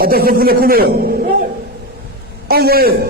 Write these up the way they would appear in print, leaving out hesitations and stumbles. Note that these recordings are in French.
Attention pour les couleurs. Allez.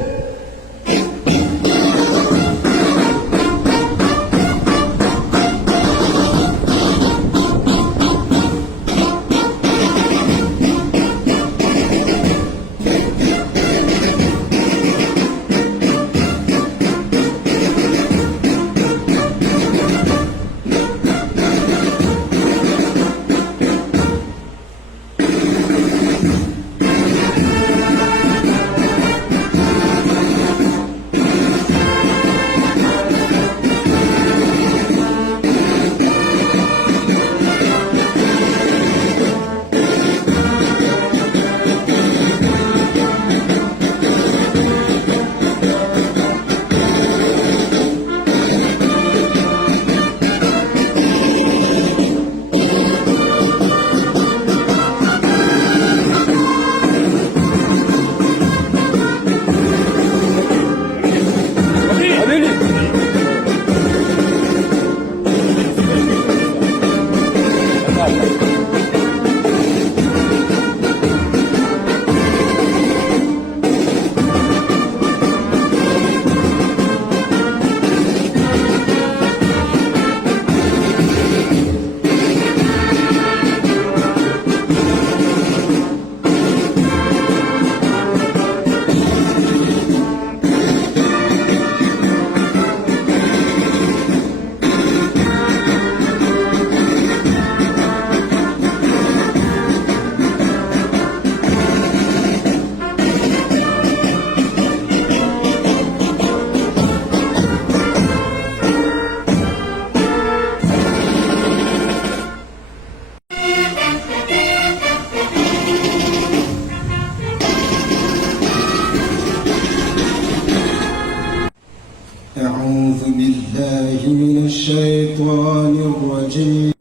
أعوذ بالله من الشيطان الرجيم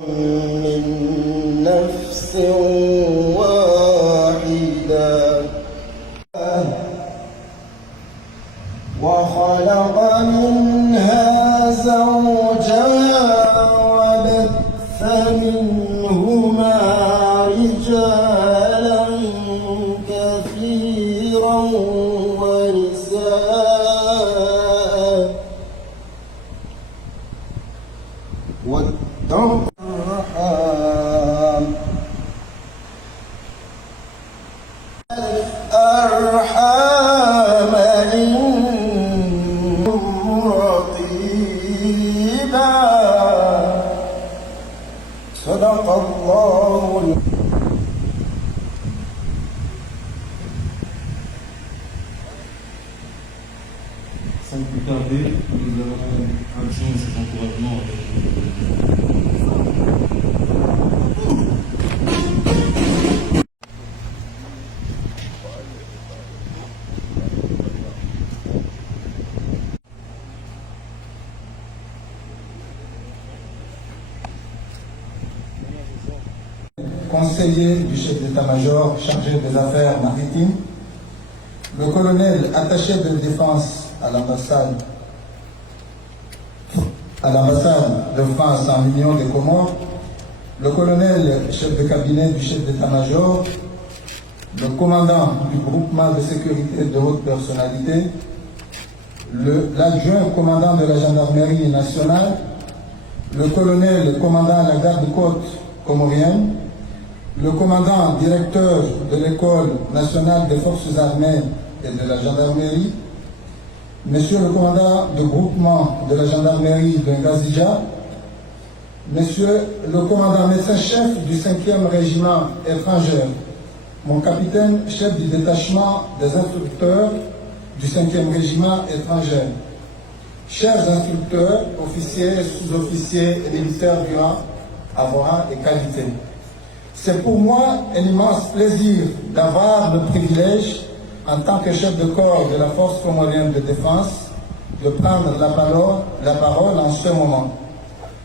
من نفس واحدة وخلق منها زوجها وبث منهما رجالا كثيرا ونساء واتقوا الأرحام إنكم رقيبا صدق الله. Sans plus tarder, nous allons adjoindre cet encouragement avec conseiller du chef d'état-major chargé des affaires maritimes, le colonel attaché de défense à l'ambassade de France en Union des Comores, le colonel chef de cabinet du chef d'état-major, le commandant du groupement de sécurité de haute personnalité, l'adjoint commandant de la gendarmerie nationale, le colonel commandant la garde-côte comorienne, le commandant directeur de l'école nationale des forces armées et de la gendarmerie, monsieur le commandant de groupement de la gendarmerie de Ngazija, monsieur le commandant médecin-chef du 5e régiment étranger, mon capitaine chef du détachement des instructeurs du 5e régiment étranger, chers instructeurs, officiers, sous-officiers et militaires du rang, avoirs et qualité. C'est pour moi un immense plaisir d'avoir le privilège, en tant que chef de corps de la force comorienne de défense, de prendre la parole en ce moment.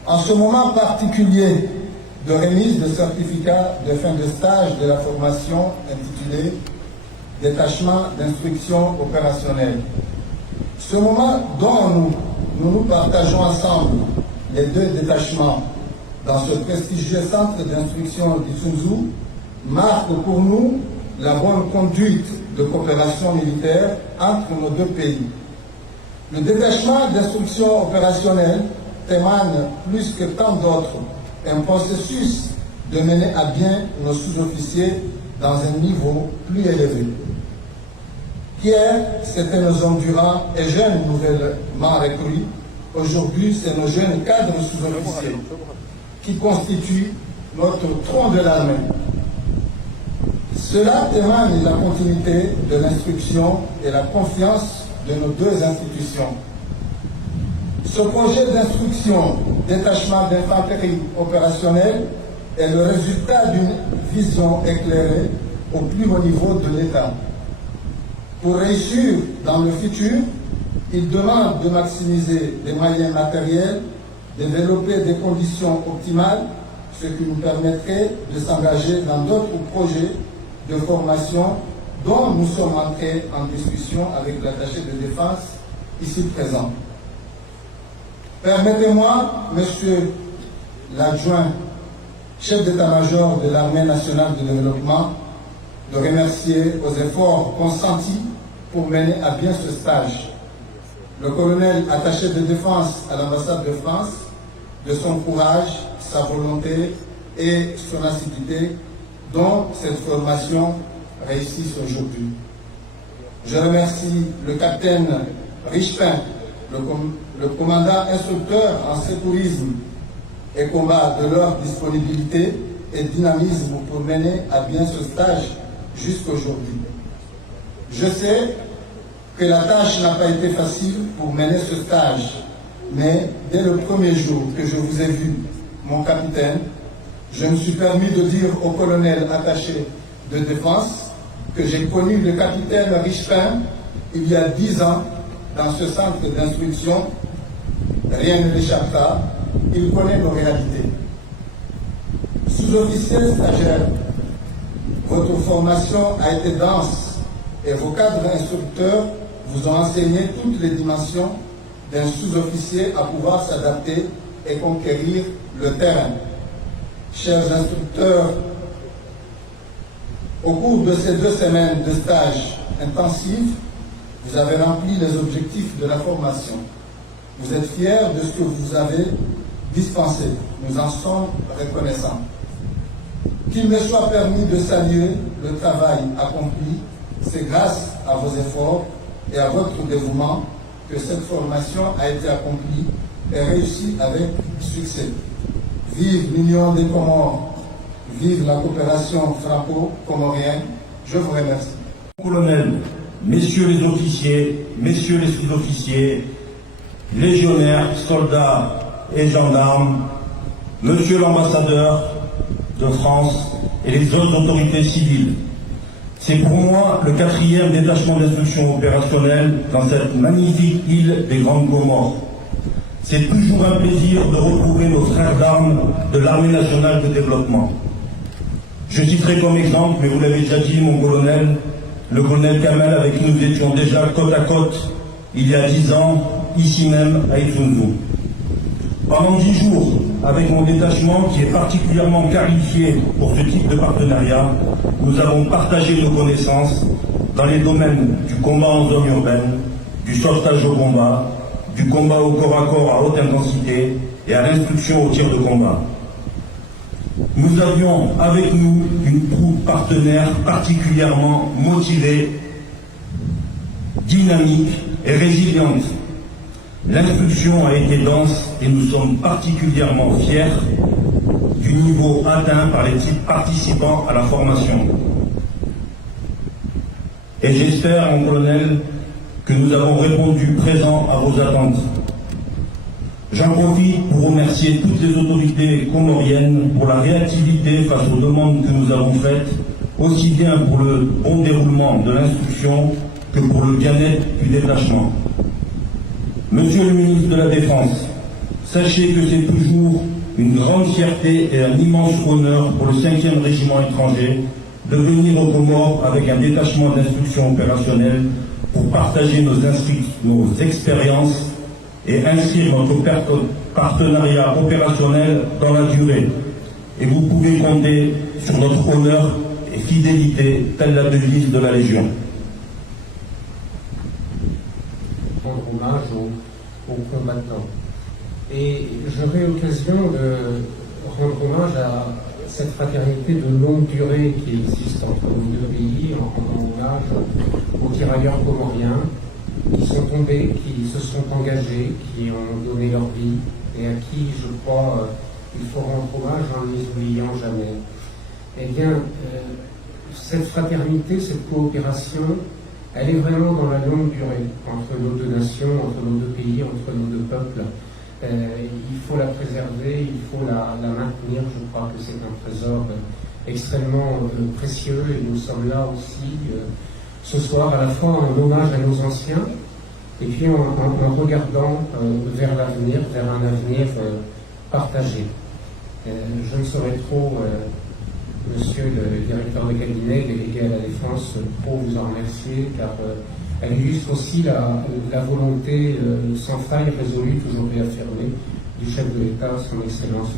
En ce moment particulier de remise de certificat de fin de stage de la formation intitulée Détachement d'instruction opérationnelle. Ce moment dont nous partageons ensemble les deux détachements, dans ce prestigieux centre d'instruction d'Issouzou marque pour nous la bonne conduite de coopération militaire entre nos deux pays. Le détachement d'instruction opérationnelle témoigne plus que tant d'autres un processus de mener à bien nos sous-officiers dans un niveau plus élevé. Hier, c'était nos hommes durants et jeunes nouvellement recrues. Aujourd'hui, c'est nos jeunes cadres sous-officiers qui constituent notre tronc de l'armée. Cela témoigne de la continuité de l'instruction et la confiance de nos deux institutions. Ce projet d'instruction, détachement d'infanterie opérationnelle, est le résultat d'une vision éclairée au plus haut niveau de l'État. Pour réussir dans le futur, il demande de maximiser les moyens matériels, développer des conditions optimales, ce qui nous permettrait de s'engager dans d'autres projets de formation dont nous sommes entrés en discussion avec l'attaché de défense ici présent. Permettez-moi, Monsieur l'adjoint, chef d'état-major de l'Armée nationale de développement, de remercier aux efforts consentis pour mener à bien ce stage. Le colonel attaché de défense à l'ambassade de France, de son courage, sa volonté et son assiduité dont cette formation réussisse aujourd'hui. Je remercie le capitaine Richepin, le commandant instructeur en secourisme et combat de leur disponibilité et dynamisme pour mener à bien ce stage jusqu'aujourd'hui. Je sais que la tâche n'a pas été facile pour mener ce stage, mais dès le premier jour que je vous ai vu, mon capitaine, je me suis permis de dire au colonel attaché de défense que j'ai connu le capitaine Richepin il y a 10 ans dans ce centre d'instruction. Rien ne l'échappera, il connaît nos réalités. Sous-officier stagiaire, votre formation a été dense et vos cadres instructeurs vous ont enseigné toutes les dimensions d'un sous-officier à pouvoir s'adapter et conquérir le terrain. Chers instructeurs, au cours de ces 2 semaines de stage intensif, vous avez rempli les objectifs de la formation. Vous êtes fiers de ce que vous avez dispensé. Nous en sommes reconnaissants. Qu'il me soit permis de saluer le travail accompli. C'est grâce à vos efforts et à votre dévouement que cette formation a été accomplie et réussie avec succès. Vive l'Union des Comores, vive la coopération franco-comorienne. Je vous remercie. Colonel, messieurs les officiers, messieurs les sous-officiers, légionnaires, soldats et gendarmes, monsieur l'ambassadeur de France et les autres autorités civiles. C'est pour moi le 4e détachement d'instruction opérationnelle dans cette magnifique île des Grandes Comores. C'est toujours un plaisir de retrouver nos frères d'armes de l'Armée nationale de développement. Je citerai comme exemple, mais vous l'avez déjà dit, mon colonel, le colonel Kamel, avec qui nous étions déjà côte à côte il y a 10 ans, ici même à Issouzou. Pendant 10 jours, avec mon détachement qui est particulièrement qualifié pour ce type de partenariat, nous avons partagé nos connaissances dans les domaines du combat en zone urbaine, du sauvetage au combat, du combat au corps à corps à haute intensité et à l'instruction au tir de combat. Nous avions avec nous une troupe partenaire particulièrement motivée, dynamique et résiliente. L'instruction a été dense et nous sommes particulièrement fiers du niveau atteint par les types participants à la formation. Et j'espère, mon colonel, que nous avons répondu présent à vos attentes. J'en profite pour remercier toutes les autorités comoriennes pour la réactivité face aux demandes que nous avons faites, aussi bien pour le bon déroulement de l'instruction que pour le bien-être du détachement. Monsieur le ministre de la Défense, sachez que c'est toujours une grande fierté et un immense honneur pour le 5e régiment étranger de venir aux Comores avec un détachement d'instruction opérationnelle pour partager nos expériences et inscrire notre partenariat opérationnel dans la durée. Et vous pouvez compter sur notre honneur et fidélité, telle la devise de la Légion. Rendre hommage aux combattants. Et j'aurai l'occasion de rendre hommage à cette fraternité de longue durée qui existe entre nos deux pays, en rendant hommage aux tirailleurs comoriens qui sont tombés, qui se sont engagés, qui ont donné leur vie et à qui, je crois, il faut rendre hommage en ne les oubliant jamais. Eh bien, cette fraternité, cette coopération, elle est vraiment dans la longue durée entre nos deux nations, entre nos deux pays, entre nos deux peuples. Il faut la préserver, il faut la maintenir. Je crois que c'est un trésor extrêmement précieux et nous sommes là aussi ce soir à la fois en hommage à nos anciens et puis en regardant vers l'avenir, vers un avenir partagé. Je ne saurais trop, monsieur le directeur de cabinet, délégué à la Défense, trop vous en remercier, car elle illustre aussi la volonté sans faille, résolue, toujours réaffirmée du chef de l'État, son Excellence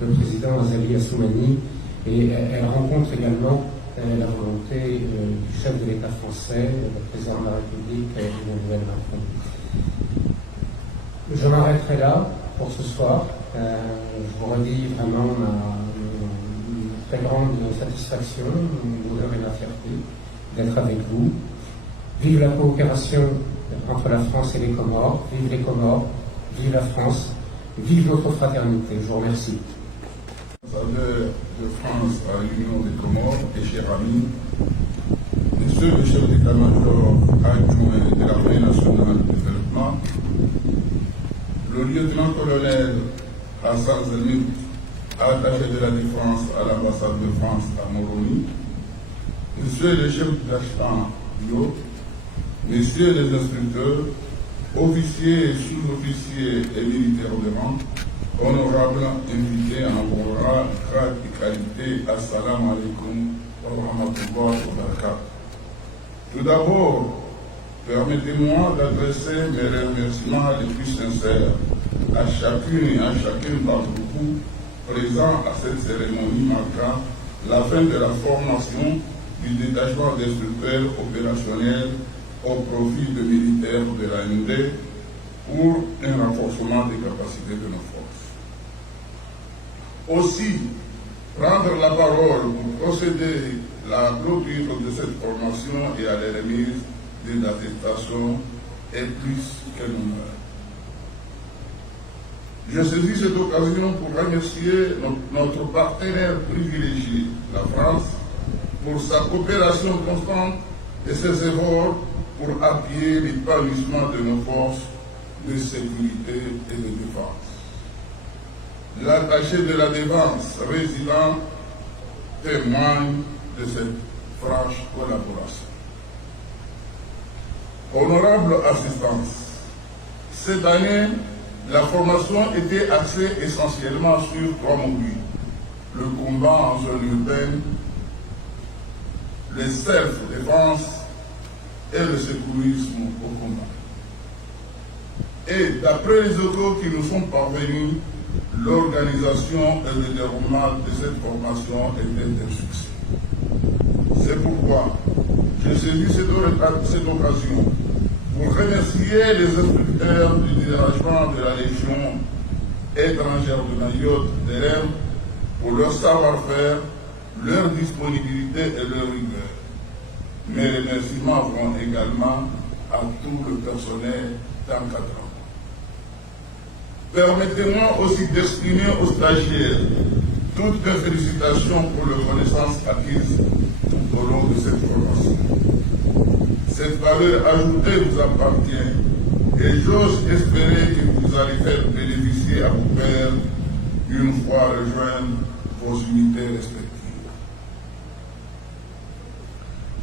le président Azali Assoumani, et elle rencontre également la volonté du chef de l'État français, le président de la République, Emmanuel Macron. Je m'arrêterai là pour ce soir. Je vous redis vraiment ma très grande satisfaction, mon honneur et ma fierté d'être avec vous. Vive la coopération entre la France et les Comores, vive les Comores, vive la France, vive notre fraternité. Je vous remercie. Ambassadeur de France à l'Union des Comores et cher ami, Monsieur le chef d'état-major adjoint de l'Armée nationale de développement, le lieutenant-colonel Hassan Zenit, attaché de la défense à l'ambassade de France à Moroni, Monsieur le chef d'Achtan Yo, Messieurs les instructeurs, officiers, sous-officiers et militaires de rang, honorables invités en Bora, grade et qualité, assalamu alaikum wa rahmatullahi wa barakatuh. Tout d'abord, permettez-moi d'adresser mes remerciements les plus sincères à chacune et à chacun d'entre vous présents à cette cérémonie marquant la fin de la formation du détachement d'instructeurs opérationnels au profit de militaires de l'AMD pour un renforcement des capacités de nos forces. Aussi, prendre la parole pour procéder à la clôture de cette formation et à la remise des attestations est plus qu'un honneur. Je saisis cette occasion pour remercier notre partenaire privilégié, la France, pour sa coopération constante et ses efforts pour appuyer l'épanouissement de nos forces de sécurité et de défense. L'attaché de la défense résident témoigne de cette franche collaboration. Honorable assistance, cette année, la formation était axée essentiellement sur 3 modules: le combat en zone urbaine, les self-défense et le secourisme au combat. Et d'après les échos qui nous sont parvenus, l'organisation et le déroulement de cette formation étaient un succès. C'est pourquoi je saisis cette occasion pour remercier les instructeurs du détachement de la Légion étrangère de Mayotte, DEREM, pour leur savoir-faire, leur disponibilité et leur rigueur. Mes remerciements vont également à tout le personnel d'encadrement. Permettez-moi aussi d'exprimer aux stagiaires toutes mes félicitations pour les connaissances acquises tout au long de cette formation. Cette valeur ajoutée vous appartient et j'ose espérer que vous allez faire bénéficier à vos pairs une fois rejoindre vos unités respectives.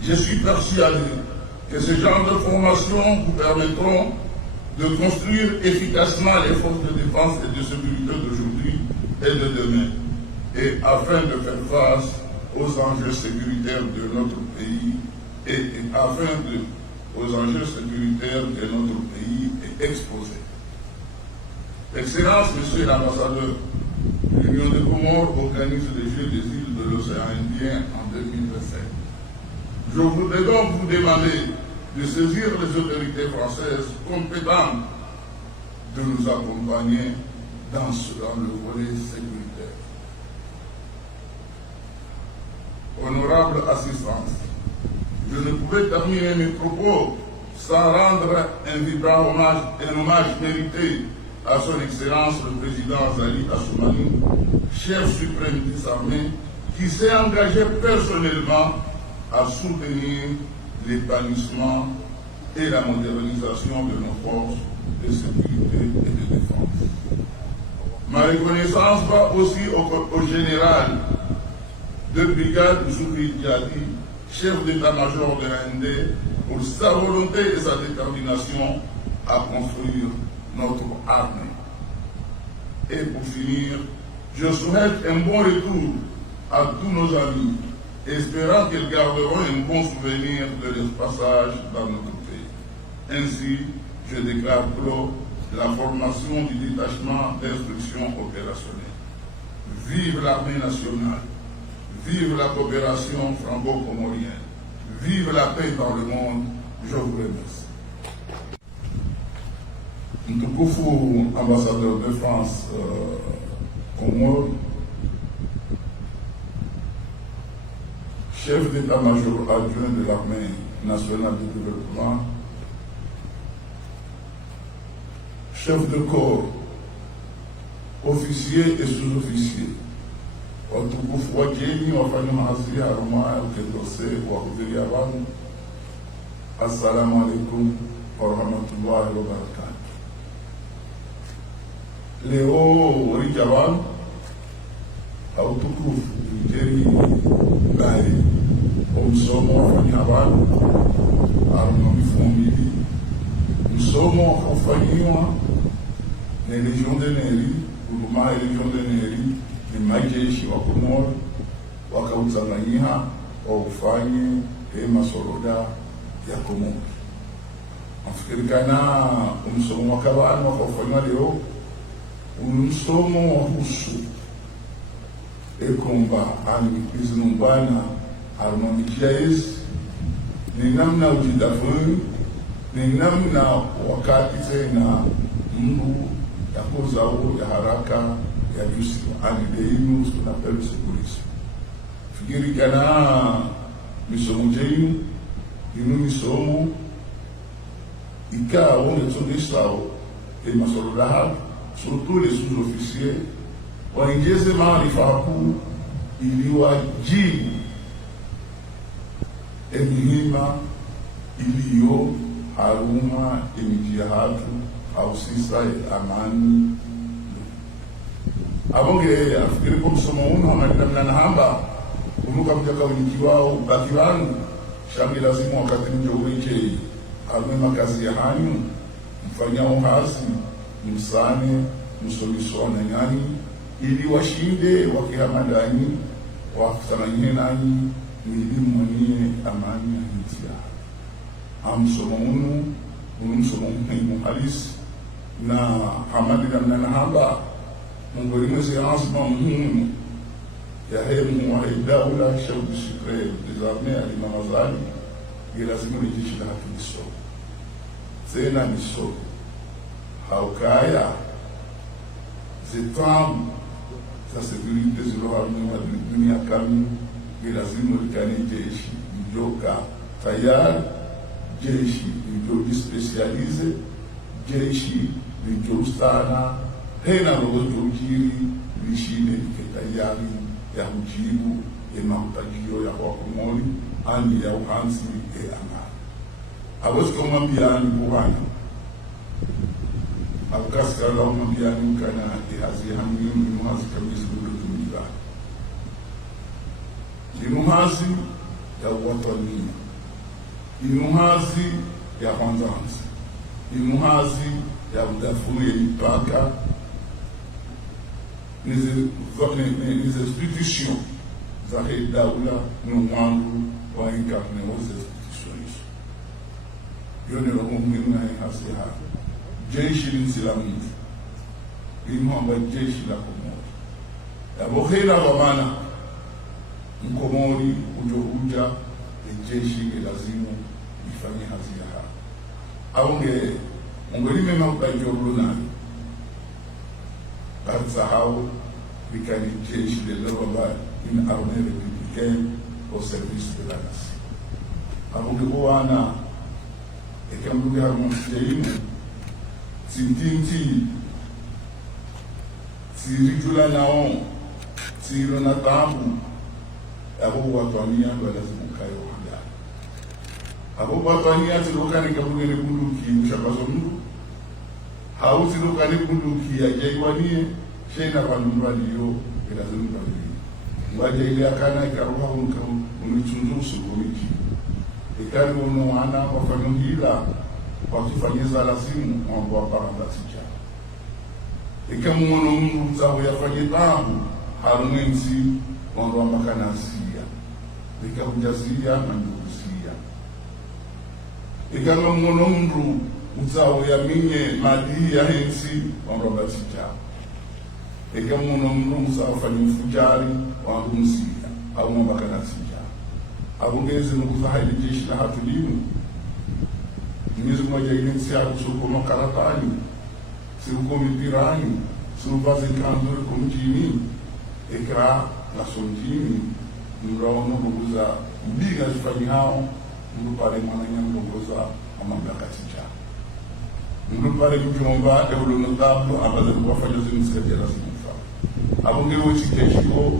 Je suis persuadé que ce genre de formation vous permettront de construire efficacement les forces de défense et de sécurité d'aujourd'hui et de demain, et afin de faire face aux enjeux sécuritaires de notre pays aux enjeux sécuritaires que notre pays est exposé. Excellence, Monsieur l'ambassadeur, l'Union des Comores organise les Jeux des îles de l'océan Indien en 2027. Je voudrais donc vous demander de saisir les autorités françaises compétentes de nous accompagner dans le volet sécuritaire. Honorable assistance, je ne pouvais terminer mes propos sans rendre un vibrant hommage, un hommage mérité à son Excellence le Président Azali Assoumani, chef suprême des armées, qui s'est engagé personnellement à soutenir l'épanouissement et la modernisation de nos forces de sécurité et de défense. Ma reconnaissance va aussi au général de brigade Zoubri Diadi, chef d'état-major de l'AND, pour sa volonté et sa détermination à construire notre armée. Et pour finir, je souhaite un bon retour à tous nos amis, espérant qu'ils garderont un bon souvenir de leur passage dans notre pays. Ainsi, je déclare clos la formation du détachement d'instruction opérationnelle. Vive l'armée nationale, vive la coopération franco-comorienne, vive la paix dans le monde, je vous remercie. Mtukufu ambassadeur de France Comore, chef d'état-major adjoint de l'armée nationale de développement, chef de corps, officiers et sous-officiers, watukufu wageni, wafanyakazi haruma ukendose wahudhuria wanu, assalamu alaikum warahmatullahi wabarakatuh. Leo rijawan autukufu jeri bari omsomo wafanyabanu haruma mifumili msomo ufanyiwa na Legion de Neri, huduma ya Legion de Neri ni majeshi wa Komoro wakautanganyika waufanye masoroda ya Komoro. Afikirikana umsomo wakabanu wakaufanywa leo umsomo wa husu ekomba alikizinumbana harmonikiaes ni namna ujidafuni ni namna wakati tena Mungu ya kuzao ya haraka ya jusi alideinu tunapelu sekurisi. Fikiri kana misomo jeinu inu misomo ika wone tundisao masoroda surtout les sous-officiers waongeze maarifa hapo ili wajibu emihima iliyo haruma emijia hatu au sisa amani abonge afikiri kwa msomo uno amadamna na hamba unuka mjaka uniki wao baki wanu shangi lazima wakati mjo uweke alume makazi ya hanyu mfanya uhasi msane msomisona nyani ili washinde wakihamadani wakutananyine nani milimu mwanie amani ya hitia amsomo unu unumsomo muhimu halisi na hamadi na nahamba mungoli mwezi azma muhimu ya hemu wa daula shaudu shikre dizarme alimamazali ilazimu lijishi la hatu niso tena niso haukaya zitamu za sécurité ziloharuniwa dunia kami ilazimu likani jeshi mjoka tayari jeshi lijo specialize jeshi lijo sana tena logo ujiri lishine liketayari ya hujibu mahutajiyo ya kwa Komori ani ya uhansi angani awezi kama mbiani kuhanya abukasika lauma mbiani mkana ihazi hamiyo inuhazi kabisi kudutu mbani inuhazi ya uwatanina inuhazi ya kwanzanzi inuhazi ya udafuri ya mipaka les institutions za daula no mwangu wa incarne os institutions yone lo muhimu na hasi hapa jeshi linsilamu limwamba jeshi la Komori yabohera wamana Mkomori uja jeshi lazimu ifanye hazi ya aunge ungolime maukajorunani batsahau vikani jeshi lelobaba une armée républicaine au service de la nation aunge kuwana ekambuge harumasheimu sintinti sirijula nao siro na tabu abo watwania lazima kayo handa abo watwania tilokani kabuge ne bunduki mshabazo mndu hauti lokani bunduki ya jaiwanie shena bandu aliyo lazima bali waje ile akana ikaruha unichunzusu komiti ikari uno wana wafanyila wakifanyeza lazimu mambo aparandatija ikamuono mndu zao yafanye tabu harumwenzi wando amakanasiya ikakujazia na ndugusia ikamuono mndu uzao yaminye madi ya hensi wando abatija ikamuono mndu uzao fanye mfujari wando msiya au amakanasiya abungeze nukuza haili jeshi la hatulimu Mwenyezi Mungu ajainisia kusuko makaratani siruko mipirani siruvaze kanzuri kumjini ekra la sonjini mraono kuguza mbiga zifanyi hao mpare mwananya mdogoza amambaka tija mpare kujomba ewlo notablo abaza kuwafanya zimsikaje lazima fa abongewo chikeshiko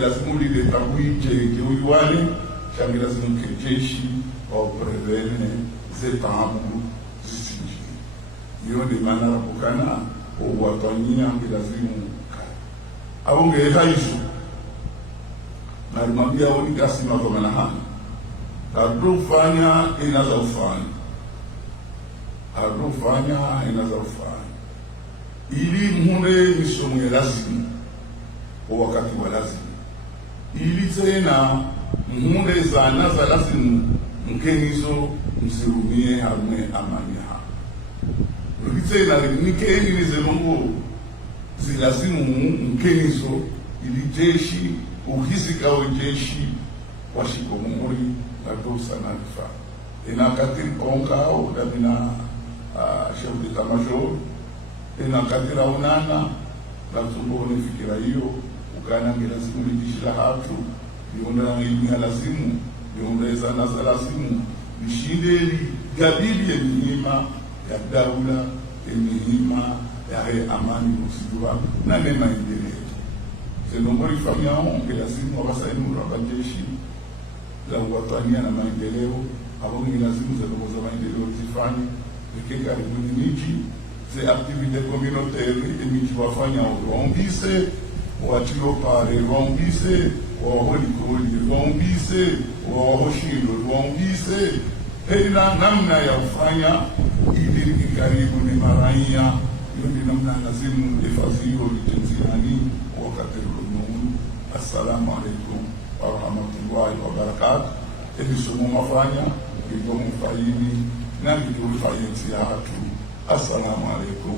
lazima lile tabuije keuiwale changi lazima kejeshi au prevene zetambu zisinji iyo de manara bukana obwatanyia bilazimu kai abonge haizu na limambia woni kasi na kama hana kadufanya inaza ufanya ili mhunde misomo ya lazima kwa wakati wa lazima ili tena mhunde zana za lazima mkenizo msirumie harume amani ha rukitena nikeni nizemungu zilazimu mkenizo ili jeshi uhizika jeshi washiko mumuri wadosa na rifa inakatiri konka au damina chef d'état-major inakatira unana na tumbo nifikira hiyo ukana milazimu lijishi la hatu yonda na lazimu yongeza na lazima bishindeli gabili ya mihima ya daula ya mihima ya amani kusiwa na nema endeleo senongori famia onge lazima wabasaini mrabajeshi la watania na maendeleo abongi lazima za dogo za maendeleo zifanye zike karibuni miji ze activite communautaire miji wafanya waombise watio pare waombise waholikoli waombise wahoshilo waombise hela namna ya ufanya ili karibu ni maraia yondi namna lazimu ifazio litenziani wakati rununu. Assalamu alaikum wa rahmatullahi wa barakatuh. Edisomo mafanya kidomo faini na kidomo faini hatu. Assalamu alaikum